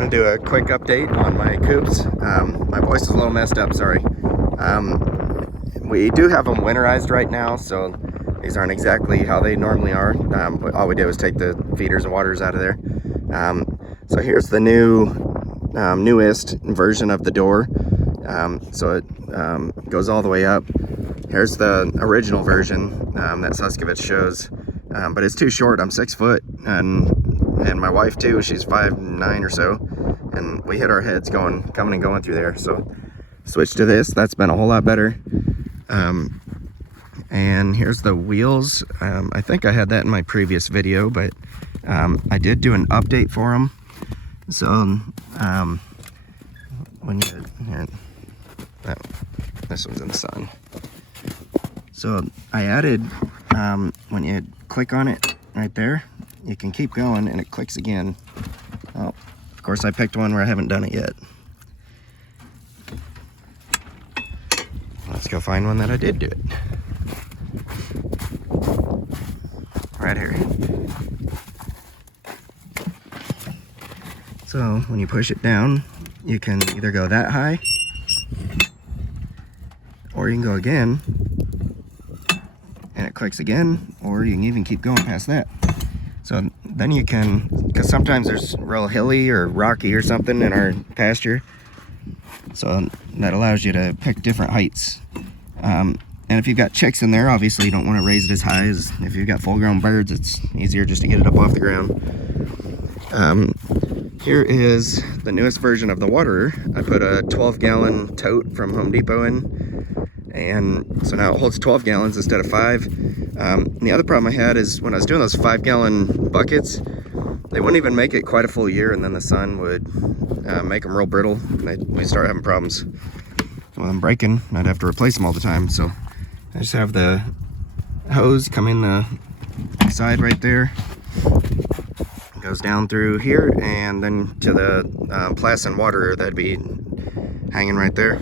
want to do a quick update on my coops. My voice is a little messed up, sorry. We do have them winterized right now, so these aren't exactly how they normally are. All we did was take the feeders and waters out of there. So here's the newest version of the door. So it goes all the way up. Here's the original version that Suskovich shows, but it's too short. I'm 6 foot, and my wife too. She's 5'9" or so, and we hit our heads coming and going through there. So switched to this. That's been a whole lot better. And here's the wheels. I think I had that in my previous video, but I did do an update for them. So when you here, this one's in the sun. So I added, when you click on it right there, you can keep going and it clicks again. Oh, of course I picked one where I haven't done it yet. Let's go find one that I did do it. Right here. So when you push it down, you can either go that high, or you can go again, and it clicks again, or you can even keep going past that. So then you can, because sometimes there's real hilly or rocky or something in our pasture, so that allows you to pick different heights. And if you've got chicks in there, obviously you don't want to raise it as high as if you've got full-grown birds. It's easier just to get it up off the ground. Here is the newest version of the waterer. I put a 12-gallon tote from Home Depot in, and so now it holds 12 gallons instead of 5. And the other problem I had is when I was doing those 5-gallon buckets, they wouldn't even make it quite a full year, and then the sun would make them real brittle, and we start having problems. Well, I'm breaking, I'd have to replace them all the time. So I just have the hose come in the side right there, goes down through here, and then to the Plasson waterer that'd be hanging right there.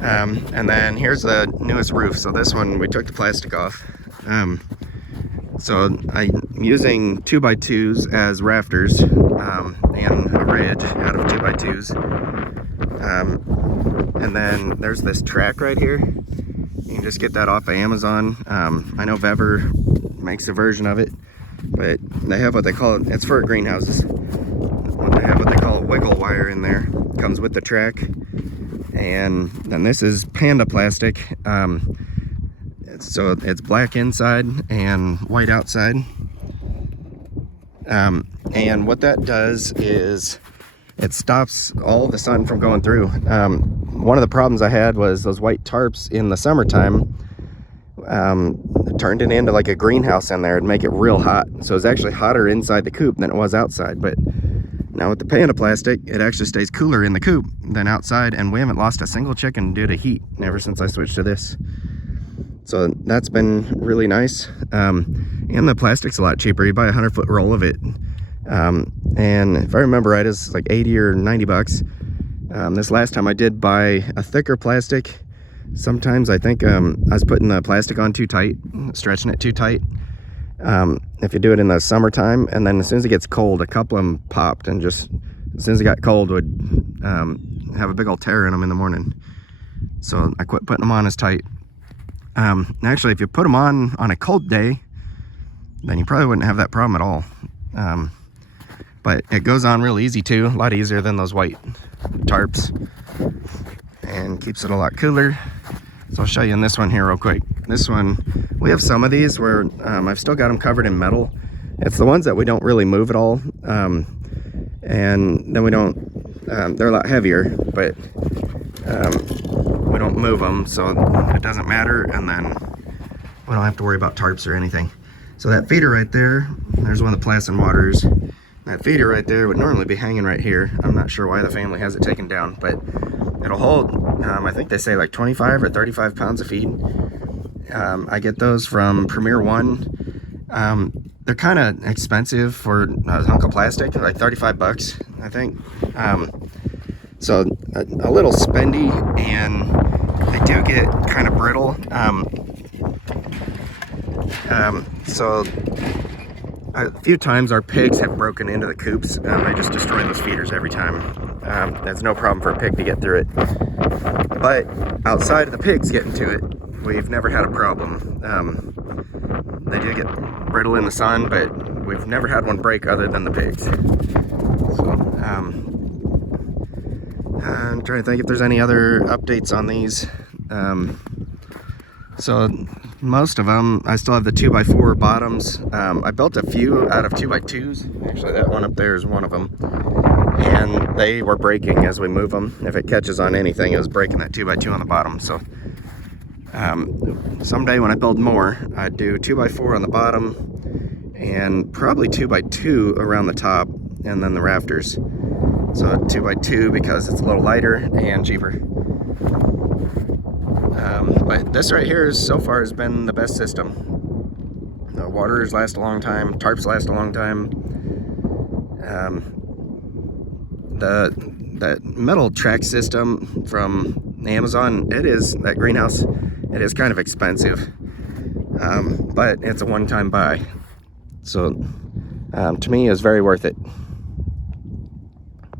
And then here's the newest roof. So this one, we took the plastic off. So I'm using 2x2s as rafters, and a ridge out of 2x2s. And then there's this track right here. You can just get that off of Amazon. I know Vever makes a version of it, but they have what they call it, it's for greenhouses. They have what they call a wiggle wire in there. It comes with the track. And then this is Panda plastic. So it's black inside and white outside. And what that does is it stops all the sun from going through. One of the problems I had was those white tarps in the summertime turned it into like a greenhouse in there and make it real hot. So it's actually hotter inside the coop than it was outside. But now with the Panda plastic, it actually stays cooler in the coop than outside, and we haven't lost a single chicken due to heat ever since I switched to this. So that's been really nice. And the plastic's a lot cheaper. You buy a 100-foot roll of it. And if I remember right, it's like 80 or 90 bucks. This last time I did buy a thicker plastic. Sometimes I think I was putting the plastic on too tight, stretching it too tight. If you do it in the summertime, and then as soon as it gets cold, a couple of them popped, and just as soon as it got cold would have a big old tear in them in the morning. So I quit putting them on as tight. Actually, if you put them on a cold day, then you probably wouldn't have that problem at all. But it goes on real easy too, a lot easier than those white tarps, and keeps it a lot cooler. So I'll show you in this one here real quick. This one, we have some of these where I've still got them covered in metal. It's the ones that we don't really move at all. And then we don't, they're a lot heavier, but we don't move them, so it doesn't matter. And then we don't have to worry about tarps or anything. So that feeder right there, there's one of the Plasson waterers. That feeder right there would normally be hanging right here. I'm not sure why the family has it taken down, but it'll hold, I think they say like 25 or 35 pounds of feed. I get those from Premier One. They're kind of expensive for a hunk of plastic. They're like 35 bucks, I think. So a little spendy, and they do get kind of brittle. So A few times our pigs have broken into the coops. They just destroy those feeders every time. That's no problem for a pig to get through it. But outside of the pigs getting to it, we've never had a problem. They do get brittle in the sun, but we've never had one break other than the pigs. So, I'm trying to think if there's any other updates on these. So most of them, I still have the 2x4 bottoms. I built a few out of 2x2s. Actually, that one up there is one of them. And they were breaking as we move them. If it catches on anything, it was breaking that 2x2 on the bottom. So someday when I build more, I'd do 2x4 on the bottom and probably 2x2 around the top and then the rafters. So 2x2 because it's a little lighter and cheaper. But this right here so far has been the best system. The waters last a long time, tarps last a long time. That metal track system from Amazon, that greenhouse, it is kind of expensive, but it's a one-time buy. So to me, it's very worth it.